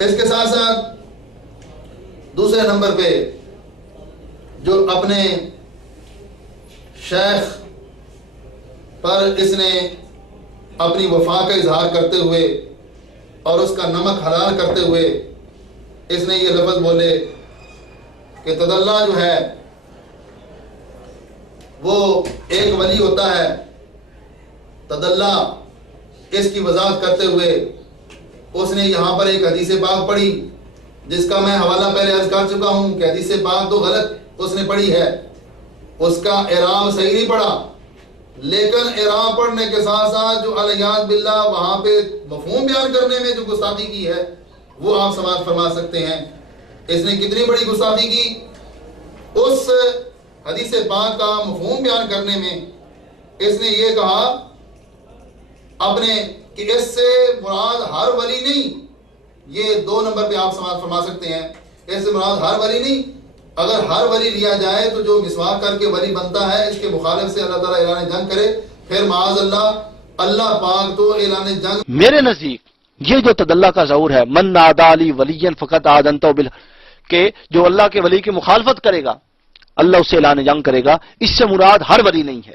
اس کے ساتھ ساتھ دوسرے نمبر پہ جو اپنے شیخ پر اس نے اپنی وفا کا اظہار کرتے ہوئے اور اس کا نمک حلال کرتے ہوئے اس نے یہ لفظ بولے کہ تدلہ جو ہے وہ ایک ولی ہوتا ہے. تدلہ اس کی وضاحت کرتے ہوئے اس نے یہاں پر ایک حدیث پاک پڑھی جس کا میں حوالہ پہلے عرض کر چکا ہوں کہ حدیث پاک تو غلط اس نے پڑھی ہے، اس کا اعراب صحیح نہیں پڑھا، لیکن اعراب پڑھنے کے ساتھ ساتھ جو الیاذ باللہ وہاں پہ مفہوم بیان کرنے میں جو گستاخی کی ہے وہ آپ سماعت فرما سکتے ہیں. اس نے کتنی بڑی گستاخی کی، اس حدیث پاک کا مفہوم بیان کرنے میں اس نے یہ کہا اپنے کہ اس سے مراد ہر ولی نہیں. یہ 2 نمبر پہ آپ سماعت فرما سکتے ہیں. اس سے مراد ہر ولی نہیں، اگر ہر ولی لیا جائے تو جو مسواک کر کے ولی بنتا ہے اس کے مخالف سے اللہ تعالیٰ اعلان جنگ کرے، پھر معاذ اللہ پاک تو اعلان جنگ. میرے نزدیک یہ جو تدلہ کا ظہور ہے، من نادى لي وليا فقط آذنته بال، کہ جو اللہ کے ولی کی مخالفت کرے گا اللہ اسے اعلان جنگ کرے گا، اس سے مراد ہر ولی نہیں ہے،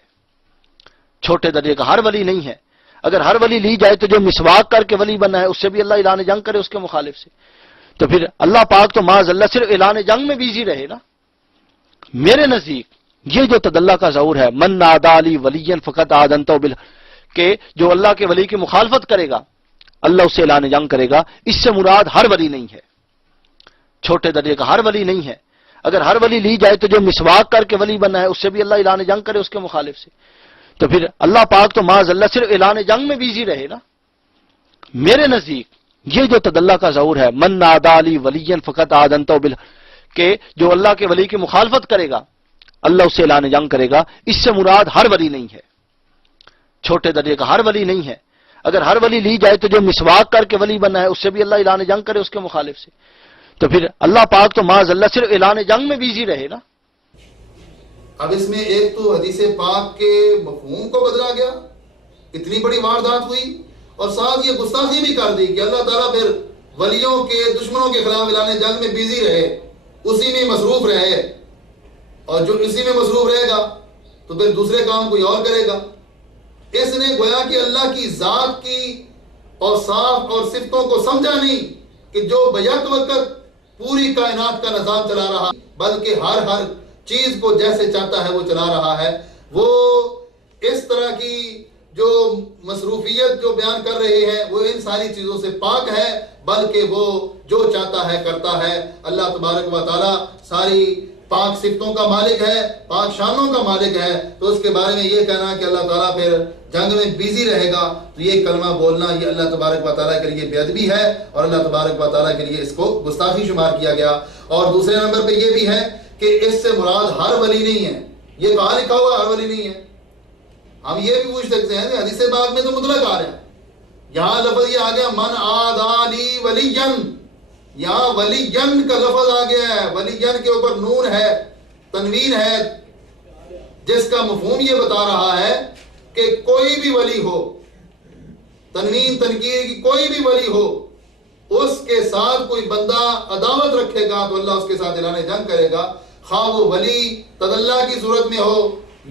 چھوٹے درجے کا ہر ولی نہیں ہے. اگر ہر ولی لی جائے تو جو مسواک کر کے ولی بنا ہے اس سے بھی اللہ اعلان جنگ کرے اس کے مخالف سے، تو پھر اللہ پاک تو معاذ اللہ صرف اعلان جنگ میں بیزی رہے نا. میرے نزدیک یہ جو تدلہ کا ظہور ہے، من نادى لي وليا فقط آذنته بال، کہ جو اللہ کے ولی کی مخالفت کرے گا اللہ اسے اعلان جنگ کرے گا، اس سے مراد ہر ولی نہیں ہے، چھوٹے درجے کا ہر ولی نہیں ہے. اگر ہر ولی لی جائے تو جو مسواک کر کے ولی بنا ہے اس سے بھی اللہ اعلان جنگ کرے اس کے مخالف سے، تو پھر اللہ پاک تو معاذ اللہ صرف اعلان جنگ میں بیزی رہے نا. میرے نزدیک یہ جو تدلہ کا ظہور ہے، من نادى لي وليا فقط آذنته بال، کہ جو اللہ کے ولی کی مخالفت کرے گا اللہ اسے اعلان جنگ کرے گا، اس سے مراد ہر ولی نہیں ہے، چھوٹے درجے کا ہر ولی نہیں ہے. اگر ہر ولی لی جائے تو جو مسواک کر کے ولی بنا ہے اس سے بھی اللہ اعلان جنگ کرے اس کے مخالف سے، تو پھر اللہ پاک تو معاذ اللہ صرف اعلان جنگ میں بیزی رہے نا. اب اس میں ایک تو حدیث پاک کے مفہوم کو بدلا گیا، اتنی بڑی واردات ہوئی، اور ساتھ یہ گستاخی بھی کر دی کہ اللہ تعالیٰ پھر ولیوں کے دشمنوں کے خلاف اعلان جنگ میں بیزی رہے، اسی میں مصروف رہے، اور جو اسی میں مصروف رہے گا تو پھر دوسرے کام کوئی اور کرے گا. اس نے گویا کہ اللہ کی ذات کی اوصاف اور صفتوں کو سمجھا نہیں کہ جو بیک وقت پوری کائنات کا نظام چلا رہا بلکہ ہر چیز کو جیسے چاہتا ہے وہ چلا رہا ہے. وہ اس طرح کی جو مصروفیت جو بیان کر رہے ہیں وہ ان ساری چیزوں سے پاک ہے، بلکہ وہ جو چاہتا ہے کرتا ہے. اللہ تبارک و تعالی ساری پاک صفتوں کا مالک ہے، پاک شانوں کا مالک ہے، تو اس کے بارے میں یہ کہنا کہ اللہ تعالیٰ پھر جنگ میں بیزی رہے گا، تو یہ کلمہ بولنا یہ اللہ تبارک و تعالیٰ کے لیے بے ادبی ہے اور اللہ تبارک و تعالیٰ کے لیے اس کو گستاخی شمار کیا گیا. اور دوسرے نمبر پہ یہ بھی ہے کہ اس سے مراد ہر ولی نہیں ہے. یہ کہاں لکھا ہوا ہر ولی نہیں ہے؟ ہم یہ بھی پوچھ سکتے ہیں کہ حدیث پاک میں تو مطلق آ رہا ہے، یہاں لفظ یہ آ گیا من عادى لي وليا، یہاں ولیین کا لفظ آ گیا ہے، ولیین کے اوپر نون ہے، تنوین ہے، جس کا مفہوم یہ بتا رہا ہے کہ کوئی بھی ولی ہو، تنوین تنکیر کی کوئی بھی ولی ہو، اس کے ساتھ کوئی بندہ عداوت رکھے گا تو اللہ اس کے ساتھ اعلان جنگ کرے گا، خواہ وہ ولی تدلہ کی صورت میں ہو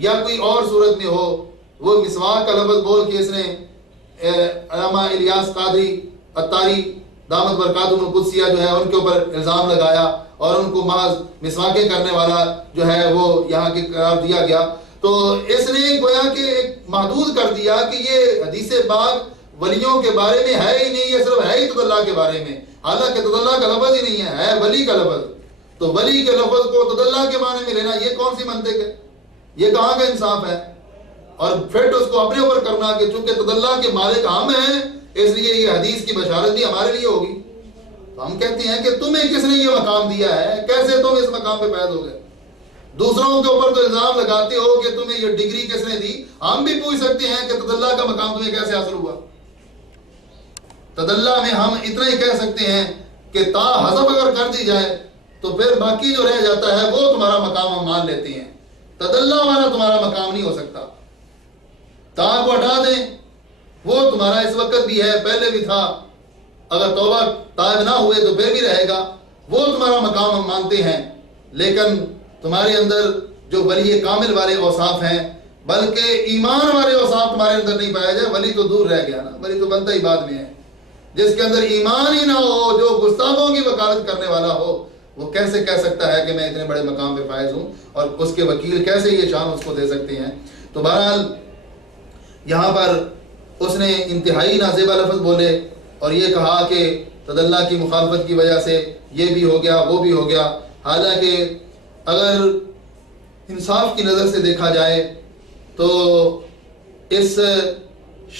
یا کوئی اور صورت میں ہو. وہ مسواک کا لفظ بول کے اس نے علامہ الیاس قادری اتاری دامت برکاتہم القدسیہ جو ہے ان کے اوپر الزام لگایا اور ان کو محض مسواکیں کرنے والا جو ہے وہ یہاں کے قرار دیا گیا. تو اس نے گویا کہ ایک محدود کر دیا کہ یہ حدیث پاک ولیوں کے بارے میں ہے ہی نہیں، یہ صرف ہے ہی تدلہ کے بارے میں، حالانکہ تدلہ کا لفظ ہی نہیں ہے ولی کا لفظ. تو ولی کے لفظ کو تدلہ کے معنی میں لینا یہ کون سی منطق ہے؟ یہ کہاں کا انصاف ہے؟ اور پھر اس کو اپنے اوپر کرنا کہ چونکہ تدلہ کے مالک ہم ہیں اس لیے یہ حدیث کی بشارت بھی ہمارے لیے ہوگی. تو ہم کہتے ہیں کہ تمہیں کس نے یہ مقام دیا ہے؟ کیسے تم اس مقام پہ فیض ہو گئے؟ دوسروں کے اوپر تو الزام لگاتے ہو کہ تمہیں یہ ڈگری کس نے دی. ہم بھی پوچھ سکتے ہیں کہ تدلہ کا مقام تمہیں کیسے حاصل ہوا؟ تدلہ میں ہم اتنا ہی کہہ سکتے ہیں کہ تا حذف اگر کر دی جائے تو پھر باقی جو رہ جاتا ہے وہ تمہارا مقام ہم مان لیتے ہیں. تدلہ والا تمہارا مقام نہیں ہو سکتا. تا کو ہٹا دیں وہ تمہارا اس وقت بھی ہے، پہلے بھی تھا. اگر توبہ طائب نہ ہوئے تو پھر بھی رہے گا، وہ تمہارا مقام ہم مانتے ہیں، لیکن تمہارے اندر جو ولی کامل والے اوصاف ہیں، بلکہ ایمان والے اوصاف تمہارے اندر نہیں پایا جائے، ولی تو دور رہ گیا نا، ولی تو بنتا ہی بعد میں ہے۔ جس کے اندر ایمان ہی نہ ہو، جو گستاخوں کی وکالت کرنے والا ہو، وہ کیسے کہہ سکتا ہے کہ میں اتنے بڑے مقام پہ فائز ہوں، اور اس کے وکیل کیسے یہ شان اس کو دے سکتے ہیں؟ تو بہرحال یہاں پر اس نے انتہائی نازیبہ لفظ بولے اور یہ کہا کہ تدلہ کی مخالفت کی وجہ سے یہ بھی ہو گیا، وہ بھی ہو گیا۔ حالانکہ اگر انصاف کی نظر سے دیکھا جائے تو اس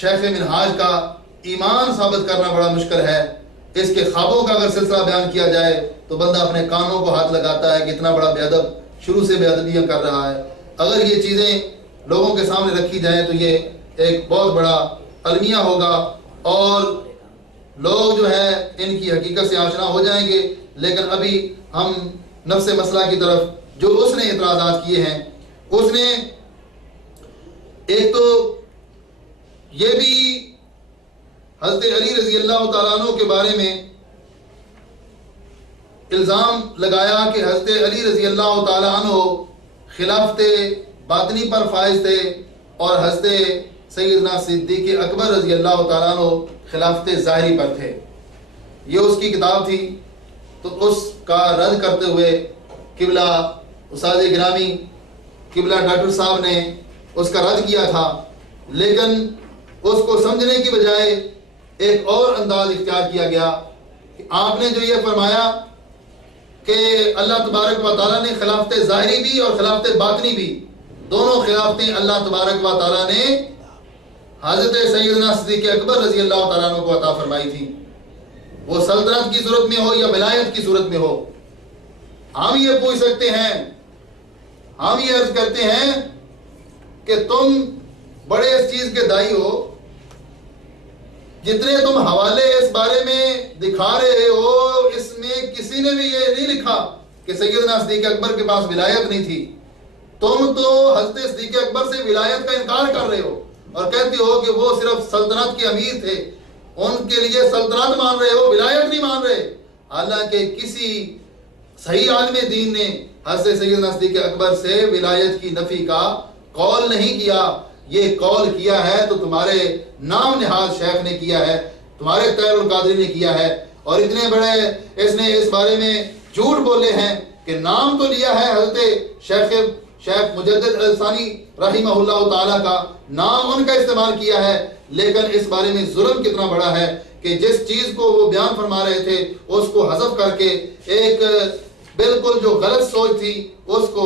شیخ منہاج کا ایمان ثابت کرنا بڑا مشکل ہے۔ اس کے خوابوں کا اگر سلسلہ بیان کیا جائے تو بندہ اپنے کانوں کو ہاتھ لگاتا ہے کہ اتنا بڑا بے ادب شروع سے بے ادبیاں کر رہا ہے۔ اگر یہ چیزیں لوگوں کے سامنے رکھی جائیں تو یہ ایک بہت بڑا المیہ ہوگا اور لوگ جو ہے ان کی حقیقت سے آشنا ہو جائیں گے۔ لیکن ابھی ہم نفس مسئلہ کی طرف جو اس نے اعتراضات کیے ہیں، اس نے ایک تو یہ بھی حضرت علی رضی اللہ تعالیٰ عنہ کے بارے میں الزام لگایا کہ حضرت علی رضی اللہ تعالیٰ عنہ خلافت باطنی پر فائز تھے اور حضرت سیدنا صدیق اکبر رضی اللہ تعالیٰ عنہ خلافت ظاہری پر تھے۔ یہ اس کی کتاب تھی، تو اس کا رد کرتے ہوئے قبلہ استاد گرامی قبلہ ڈاکٹر صاحب نے اس کا رد کیا تھا، لیکن اس کو سمجھنے کی بجائے ایک اور انداز اختیار کیا گیا کہ آپ نے جو یہ فرمایا کہ اللہ تبارک و تعالیٰ نے خلافت ظاہری بھی اور خلافت باطنی بھی، دونوں خلافتیں اللہ تبارک و تعالیٰ نے حضرت سیدنا صدیق اکبر رضی اللہ تعالیٰ عنہ کو عطا فرمائی تھی، وہ سلطنت کی صورت میں ہو یا ولایت کی صورت میں ہو۔ ہم یہ پوچھ سکتے ہیں، ہم یہ عرض کرتے ہیں کہ تم بڑے اس چیز کے دائی ہو، جتنے تم حوالے اس بارے میں دکھا رہے ہو، اس میں کسی نے بھی یہ نہیں لکھا کہ سیدنا صدیق اکبر کے پاس ولایت نہیں تھی۔ تم تو حضرت صدیق اکبر سے ولایت کا انکار کر رہے ہو اور کہتے ہو کہ وہ صرف سلطنت کے امیر تھے، ان کے لیے سلطنت مان رہے ہو، ولایت نہیں مان رہے۔ حالانکہ کسی صحیح عالم دین نے حضرت سیدنا صدیق اکبر سے ولایت کی نفی کا قول نہیں کیا۔ یہ قول کیا ہے تو تمہارے نام نہاد شیخ نے کیا ہے، تمہارے طاہر القادری نے کیا ہے، اور اتنے بڑے اس نے اس بارے میں جھوٹ بولے ہیں کہ نام تو لیا ہے حضرت شیخ مجدد الثانی رحمہ اللہ تعالیٰ کا، نام ان کا استعمال کیا ہے، لیکن اس بارے میں ظلم کتنا بڑا ہے کہ جس چیز کو وہ بیان فرما رہے تھے اس کو حذف کر کے ایک بالکل جو غلط سوچ تھی اس کو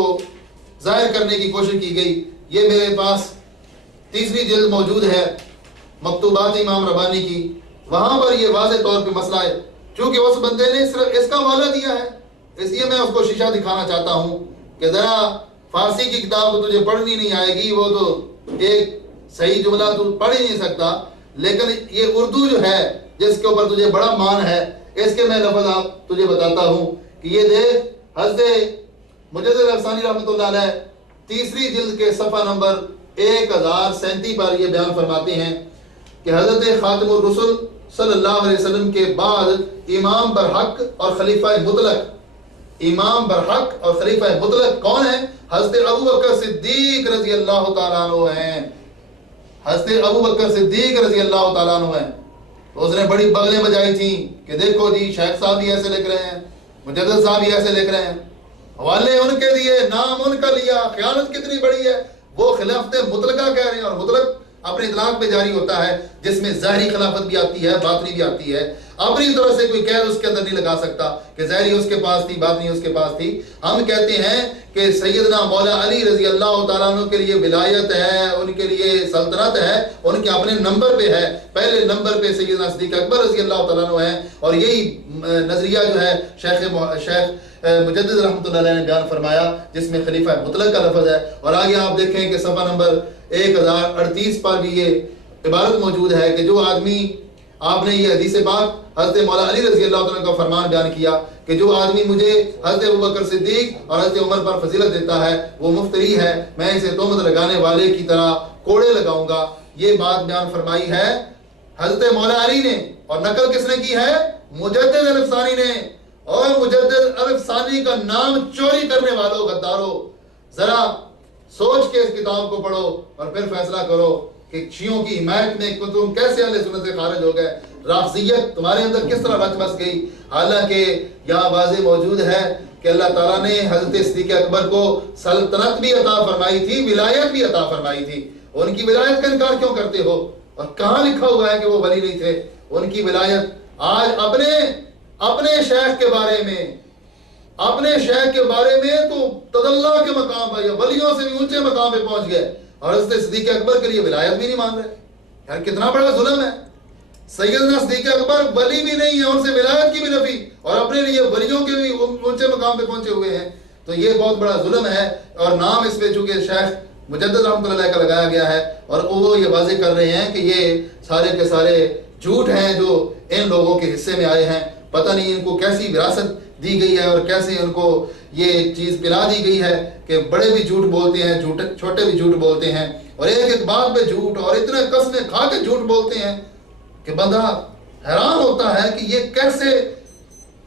ظاہر کرنے کی کوشش کی گئی۔ یہ میرے پاس تیسری جلد موجود ہے مکتوبات امام ربانی کی، وہاں پر یہ واضح طور پہ مسئلہ ہے، چونکہ اس بندے نے صرف اس کا حوالہ دیا ہے، اس لیے میں اس کو شیشہ دکھانا چاہتا ہوں کہ ذرا فارسی کی کتاب تو تجھے پڑھنی نہیں آئے گی، وہ تو ایک صحیح جملہ تو پڑھ ہی نہیں سکتا، لیکن یہ اردو جو ہے جس کے اوپر تجھے بڑا مان ہے، اس کے میں لفظ آپ تجھے بتاتا ہوں کہ یہ دیکھ حضرت مجدد الثانی رحمۃ اللہ علیہ تیسری جلد کے صفحہ نمبر 1037 پر یہ بیان فرماتے ہیں کہ حضرت خاتم الرسل صلی اللہ علیہ وسلم کے بعد امام برحق اور خلیفہ مطلق، امام برحق اور خلیفہ مطلق کون ہیں؟ حضرت ابو بکر صدیق رضی اللہ تعالیٰ عنہ ہیں، حضرت ابو بکر صدیق رضی اللہ تعالیٰ عنہ ہیں۔ تو اس نے بڑی بغلیں بجائی تھیں کہ دیکھو جی شیخ صاحب بھی ایسے لکھ رہے ہیں، مجدد صاحب بھی ایسے لکھ رہے ہیں، حوالے ان کے لیے، نام ان کا لیا، خیانت کتنی بڑی ہے۔ وہ خلافت مطلقہ کہہ رہے ہیں، اور مطلق اپنے اطلاق پہ جاری ہوتا ہے جس میں ظاہری خلافت بھی آتی ہے، باطنی بھی آتی ہے۔ اپنی طرح سے کوئی قید اس کے اندر نہیں لگا سکتا کہ ظاہری اس کے پاس تھی، باطنی اس کے پاس تھی۔ ہم کہتے ہیں کہ سیدنا مولا علی رضی اللہ تعالیٰ عنہ کے لیے ولایت ہے، ان کے لیے سلطنت ہے، ان کے اپنے نمبر پہ ہے، پہلے نمبر پہ سیدنا صدیق اکبر رضی اللہ تعالیٰ عنہ ہیں، اور یہی نظریہ جو ہے شیخ مجدد رحمۃ اللہ علیہ نے بیان فرمایا جس میں خلیفہ مطلق کا لفظ ہے۔ اور آگے آپ دیکھیں کہ صفحہ نمبر 1038 پر بھی یہ عبارت موجود ہے کہ جو آدمی، آپ نے یہ حدیث پاک حضرت مولا علی رضی اللہ تعالیٰ کا فرمان بیان کیا کہ جو آدمی مجھے حضرت ابوبکر صدیق اور حضرت عمر پر فضیلت دیتا ہے وہ مفتری ہے، میں اسے تہمت لگانے والے کی طرح کوڑے لگاؤں گا۔ یہ بات بیان فرمائی ہے حضرت مولا علی نے، اور نقل کس نے کی ہے؟ مجدد الف ثانی نے. اور مجدد الف ثانی کا نام چوری کرنے والوں، غداروں، ذرا سوچ کے اس کتاب کو پڑھو اور پھر فیصلہ کرو کہ شیعوں کی حمایت میں تم کیسے اہل سنت سے خارج ہو گئے، رافضیت تمہارے اندر کس طرح رچ بس گئی. حالانکہ یہاں واضح موجود ہے کہ اللہ تعالیٰ نے حضرت صدیق اکبر کو سلطنت بھی عطا فرمائی تھی، ولایت بھی عطا فرمائی تھی. ان کی ولایت کا انکار کیوں کرتے ہو؟ اور کہاں لکھا ہوا ہے کہ وہ ولی نہیں تھے؟ ان کی ولایت آج اپنے شیخ کے بارے میں، اپنے شیخ کے بارے میں تو تدلہ کے مقام پر یا ولیوں سے بھی اونچے مقام پہ پہنچ گئے، اور حضرت صدیق اکبر کے لیے ولایت بھی نہیں مان رہے. یار کتنا بڑا ظلم ہے. سیدنا صدیق اکبر ولی بھی نہیں ہے، ان سے ولایت کی بھی نفی، اور اپنے لیے ولیوں کے بھی اونچے مقام پہ پہنچے ہوئے ہیں. تو یہ بہت بڑا ظلم ہے. اور نام اس پہ چونکہ شیخ مجدد رحمۃ اللہ علیہ کا لگایا گیا ہے، اور وہ یہ واضح کر رہے ہیں کہ یہ سارے کے سارے جھوٹ ہیں جو ان لوگوں کے حصے میں آئے ہیں. پتہ نہیں ان کو کیسی وراثت دی گئی ہے اور کیسے ان کو یہ چیز پلا دی گئی ہے کہ بڑے بھی جھوٹ بولتے ہیں، چھوٹے بھی جھوٹ بولتے ہیں، اور ایک ایک بات پہ جھوٹ، اور اتنے قسمیں کھا کے جھوٹ بولتے ہیں کہ بندہ حیران ہوتا ہے کہ یہ کیسے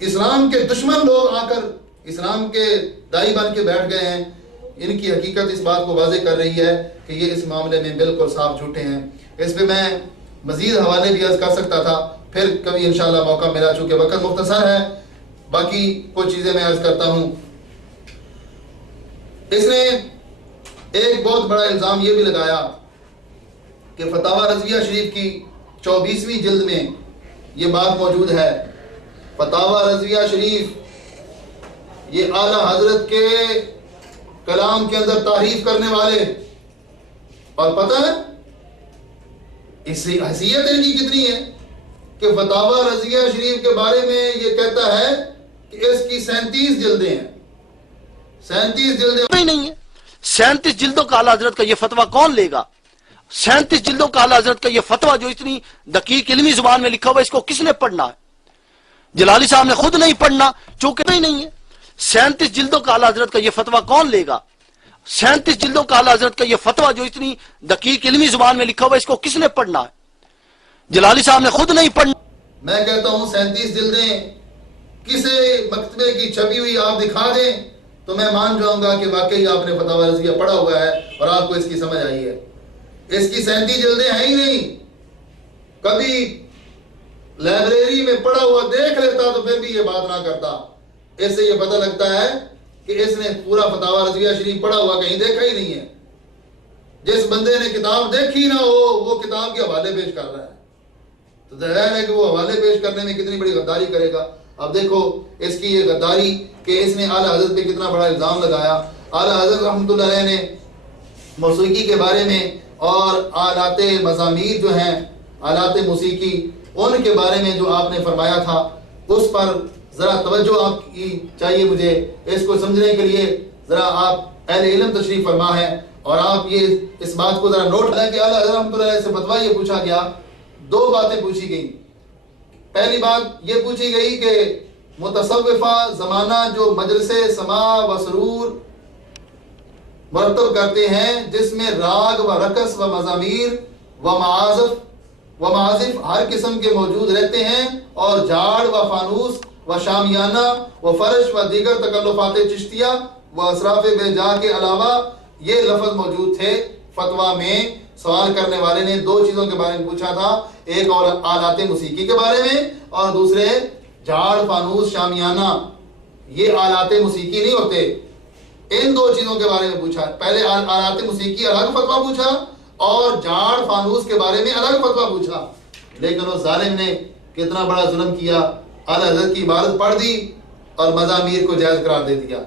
اسلام کے دشمن لوگ آ کر اسلام کے دائی بن کے بیٹھ گئے ہیں. ان کی حقیقت اس بات کو واضح کر رہی ہے کہ یہ اس معاملے میں بالکل صاف جھوٹے ہیں. اس پہ میں مزید حوالے بھی عرض کر سکتا تھا، پھر کبھی انشاءاللہ موقع ملا، چونکہ وقت مختصر ہے. باقی کچھ چیزیں میں عرض کرتا ہوں. اس نے ایک بہت بڑا الزام یہ بھی لگایا کہ فتاوی رضویہ شریف کی 24ویں جلد میں یہ بات موجود ہے. فتاوی رضویہ شریف یہ اعلیٰ حضرت کے کلام کے اندر تعریف کرنے والے، اور پتہ ہے اس حیثیت ان کی کتنی ہے کہ فتاوی رضویہ شریف کے بارے میں یہ کہتا ہے کہ اس کی 37 جلدیں ہیں. 37 جلدیں نہیں ہے. 37 جلدوں کا اعلیٰ حضرت کا یہ فتویٰ کون لے گا؟ 37 جلدوں کا اعلیٰ حضرت کا یہ فتویٰ جو اتنی دقیق علمی زبان میں لکھا ہوا ہے، اس کو کس نے پڑھنا ہے؟ جلالی صاحب نے خود نہیں پڑھنا، چونکہ نہیں ہے. 37 جلدوں کا اعلیٰ حضرت کا یہ فتویٰ کون لے گا؟ 37 جلدوں کا اعلیٰ حضرت کا یہ فتویٰ جو اتنی دقیق علمی زبان میں لکھا ہوا ہے، اس کو کس نے پڑھنا ہے؟ جلالی صاحب نے خود نہیں پڑھنا. میں کہتا ہوں 37 جلدیں کسی مکتبے کی چھپی ہوئی آپ دکھا دیں تو میں مان جاؤں گا کہ واقعی آپ نے فتاوی رضویہ پڑھا ہوا ہے اور آپ کو اس کی سمجھ آئی ہے. اس کی 37 جلدیں ہیں ہی نہیں. کبھی لائبریری میں پڑھا ہوا دیکھ لیتا تو پھر بھی یہ بات نہ کرتا. اس سے یہ پتہ لگتا ہے کہ اس نے پورا فتاوی رضویہ شریف پڑھا ہوا کہیں دیکھا ہی نہیں ہے. جس بندے نے کتاب دیکھی نہ ہو وہ کتاب کے حوالے پیش کر رہا ہے، تو ظاہر ہے کہ وہ حوالے پیش کرنے میں کتنی بڑی غداری کرے گا. اب دیکھو اس کی یہ غداری کہ اس نے اعلیٰ حضرت پہ کتنا بڑا الزام لگایا. اعلیٰ حضرت رحمۃ اللہ علیہ نے موسیقی کے بارے میں اور آلات مزامیر جو ہیں، آلات موسیقی، ان کے بارے میں جو آپ نے فرمایا تھا اس پر ذرا توجہ آپ کی چاہیے. مجھے اس کو سمجھنے کے لیے ذرا آپ اہل علم تشریف فرما ہے اور آپ یہ اس بات کو ذرا نوٹ کریں کہ اعلیٰ حضرت رحمۃ اللہ علیہ سے فتویٰ یہ پوچھا گیا. 2 باتیں پوچھی گئیں. پہلی بات یہ پوچھی گئی کہ متصوفہ زمانہ جو مجلس سماع و سرور مرتب کرتے ہیں جس میں راگ و رقص و مزامیر و معازف ہر قسم کے موجود رہتے ہیں، اور جھاڑ و فانوس و شامیانہ و فرش و دیگر تکلفات چشتیہ و اصراف بے جا کے علاوہ یہ لفظ موجود تھے. فتویٰ میں سوال کرنے والے نے 2 چیزوں کے بارے میں پوچھا تھا، ایک اور آلات موسیقی کے بارے میں اور دوسرے جھاڑ فانوس شامیانہ. یہ آلات موسیقی نہیں ہوتے، ان 2 چیزوں کے بارے میں پوچھا. پہلے آلات موسیقی الگ فتویٰ پوچھا اور جھاڑ فانوس کے بارے میں الگ فتویٰ پوچھا. لیکن اس ظالم نے کتنا بڑا ظلم کیا، اعلیٰ حضرت کی عبارت پڑھ دی اور مزامیر کو جائز قرار دے دیا.